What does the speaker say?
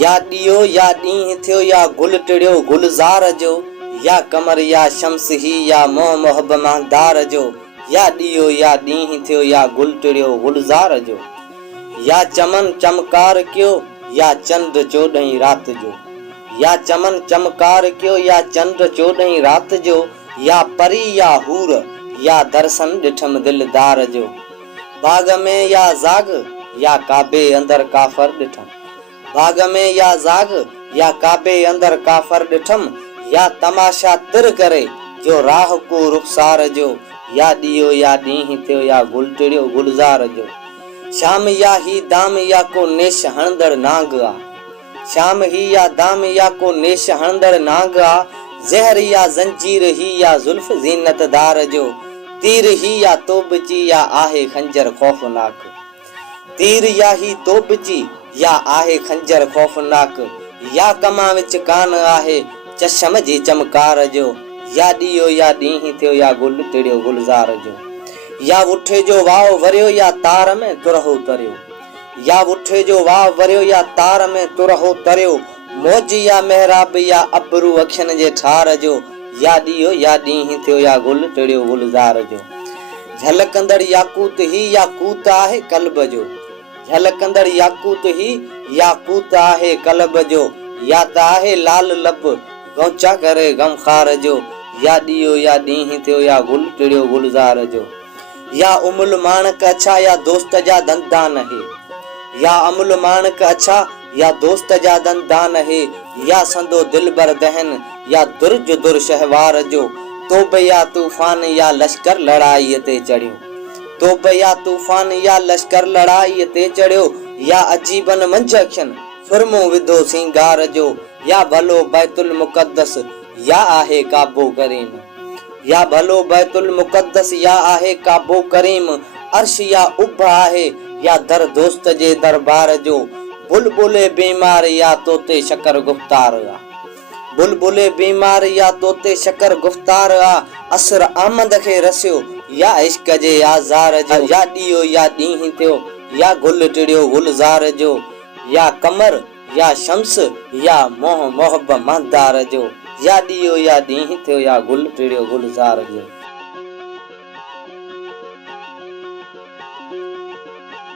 या ॾियो या ॾींहुं थियो या गुल टिड़ियो गुलज़ार जो, या कमर या शम्स ही या मोह मोहब महदार जो, या ॾियो या ॾींहुं थियो या गुल टिड़ियो गुलज़ार जो, या चमन चमकार कयो या चंड चोॾहीं रात जो, या चमन चमकार कयो या चंड चोॾहीं रात जो, या परी या हूर या दर्शन ॾिठम दिलदार जो, बाग में या जाग या काबे अंदर काफर ॾिठम, बाग में या जाग या काबे अंदर काफर ॾिठम, या तमाशा तिर करे जो राह को रुखसार जो, या ॾियो या ॾींहुं थियो या गुल टिड़ियो गुलज़ार जो, शाम या ही दाम या को नेश हणंदड़ नांग आ, शाम ही या दाम या को नेश हणंदड़ नांग आ, ज़हर या जंजीर ही या जुल्फ ज़ीनतदार जो, तीर ही या तोबची या आहे खंजर खौफनाक, तीर या ही तोबची या आहे खंजर खौफनाक, या कमा विच कान आहे चशम जी चमकार जो, या ॾियो या ॾींहुं थियो या गुल टिड़ियो गुलज़ार जो, या उठे जो वाव वरियो या तार में तुरहो तरियो, या उठे जो वाव वरियो या तार में तुरहो तरियो, मौज या महराब या अबरू अखियन जे ठार जो, या ॾियो या ॾींहुं थियो या गुल टिड़ियो गुलज़ार जो, झलकंदड़ याकूत ही याकूत आहे कल्ब जो, झलकंदड़ याकूत ही याकूत आहे कल्ब जो, या त आहे लाल लब गौचा करे गमखार जो, या ॾियो या ॾींहुं थियो या गुल टिड़ियो गुलज़ार जो, या उमुल माणक अच्छा या दोस्त जा धंधा नहे, या अमुल माणक अच्छा या दोस्त जा धंधा नहे, या संदो दिलबर दहन या दुर्ज दुर शहवार जो, तोब या तूफान या लश्कर लड़ाई ते चढ़ियो, तोब या तूफान या लश्कर लड़ाई ते चढ़ियो, या अजीबन मंझ अखियन फुरमो विधो सिंगार जो, या भलो बैतुल मुक़द्दस या आहे काबो करीम, या भलो बैतुल मुक़द्दस या आहे काबो करीम, अर्श या उभ आहे या दर दोस्त जे दरबार जो, बुलबुले बीमार या तोते शकर गुफ्तार आ, बुलबुले बीमार या तोते शकर गुफ्तार आ, असर आमद खे रसियो या इश्क जे आज़ार जो, या ॾियो या ॾींहुं थियो या गुल टिड़ियो गुलज़ार जो, या कमर या शम्स या मोह मोहब महदार जो, या ॾियो या ॾींहुं थियो या गुल टिड़ियो गुलज़ार जो।